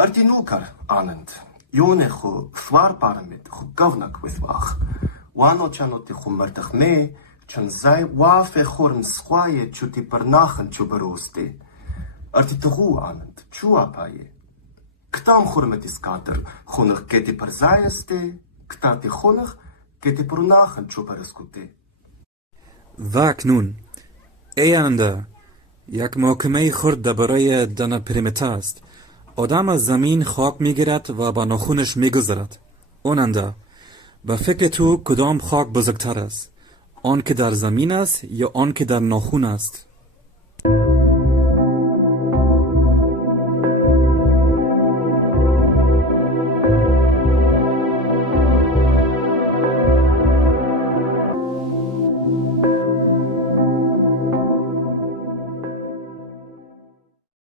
ارتی نوکر آنند یون خو سوار پارمید خو گونک ویثواخ وانو چانوتی خو مرتخمه چون زای واف خورن سخوای چوتی پرناخن چو بروستی ارتی تغو آنند چو آپایه کتام خورمتی سکاتر خونخ کتی پر زایستی کتاتی خونخ کتی پرناخن چو پرسکوتی و اکنون ای آننده یک محکمه خرد درباره دانا پریمتا است. آدم از زمین خاک میگیرد و با ناخونش میگذرد. آننده به فکر تو کدام خاک بزرگتر است؟ آن که در زمین است یا آن که در ناخون است؟